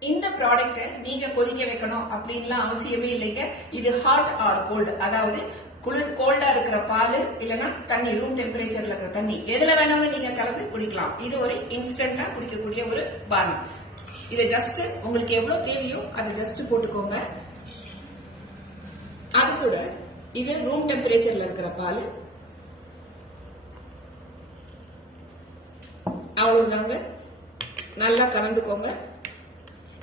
இந்த ப்ராடக்ட்டை நீங்க கொதிக்க வைக்கணும் அப்படின்லாம் அவசியமே இல்லைங்க. இது ஹாட் ஆர் கோல்டு அதாவது குளிர் கோல்டா இருக்கிற பால் இல்லைன்னா தண்ணி ரூம் டெம்பரேச்சர்ல இருக்கிற தண்ணி. எதுல வேணாலும் நீங்க கலந்து குடிக்கலாம். இது ஒரு இன்ஸ்டன்டா குடிக்கக்கூடிய ஒரு பானம். இதை ஜஸ்ட் உங்களுக்கு எவ்வளவு தேவையோ அதை ஜஸ்ட் போட்டுக்கோங்க. அது கூட இது ரூம் டெம்பரேச்சர்ல இருக்கிற பால். அவ்வளவுதாங்க. நல்லா கலந்துக்கோங்க.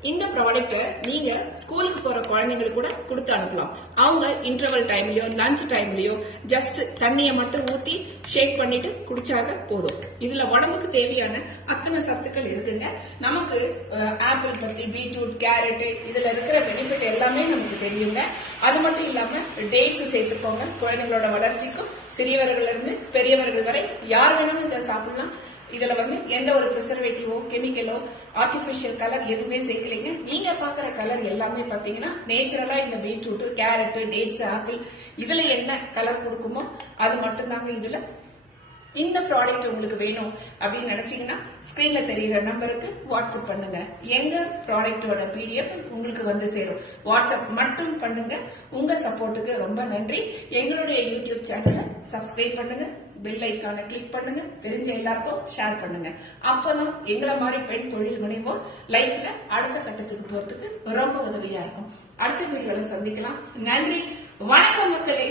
இந்த ப்ராடக்ட்டை நீங்க ஸ்கூலுக்கு போற குழந்தைங்களுக்கு கூட கொடுத்து அனுப்பலாம். அவங்க இன்டர்வல் டைம்லயோ லஞ்ச் டைம்லயோ ஜஸ்ட் தண்ணியை மட்டும் ஊத்தி ஷேக் பண்ணிட்டு குடிச்சாக போதும். இதுல உடம்புக்கு தேவையான அத்தனை சத்துக்கள் இருக்குங்க. நமக்கு ஆப்பிள் பத்தி பீட்ரூட் கேரட் இதுல இருக்கிற பெனிஃபிட் எல்லாமே நமக்கு தெரியுங்க. அது மட்டும் இல்லாம டேட்ஸ் சேர்த்துக்கோங்க. குழந்தைங்களோட வளர்ச்சிக்கும் சிறியவர்கள் இருந்து பெரியவர்கள் வரை யார் வேணாலும் இதை சாப்பிடலாம். இதுல வந்து எந்த ஒரு ப்ரிசர்வேட்டிவோ கெமிக்கலோ ஆர்டிபிஷியல் கலர் எதுவுமே சேர்க்கலைங்க. நீங்க பாக்குற கலர் எல்லாமே பாத்தீங்கன்னா நேச்சுரலா இந்த பீட்ரூட் கேரட் டேட்ஸ் ஆப்பிள் இதுல என்ன கலர் கொடுக்குமோ அது மட்டும்தாங்க இதுல இந்த ப்ராடக்ட் உங்களுக்கு வேணும் அப்படின்னு நினைச்சீங்கன்னா ஸ்கிரீன்ல தெரியுற நம்பருக்கு வாட்ஸ்அப் பண்ணுங்க. எங்க ப்ராடக்டோட பிடிஎஃப் உங்களுக்கு வந்து சேரும். வாட்ஸ்அப் மட்டும் பண்ணுங்க. உங்க சப்போர்ட்டுக்கு ரொம்ப நன்றி. எங்களுடைய யூடியூப் சேனலை சப்ஸ்கிரைப் பண்ணுங்க. பெல் ஐக்கானை கிளிக் பண்ணுங்க. தெரிஞ்ச எல்லாருக்கும் ஷேர் பண்ணுங்க. அப்பதான் எங்களை மாதிரி பெண் தொழில் முனைவோர் லைஃப்ல அடுத்த கட்டத்துக்கு போறதுக்கு ரொம்ப உதவியா இருக்கும். அடுத்த வீடியோல சந்திக்கலாம். நன்றி. வணக்கம் மக்களே.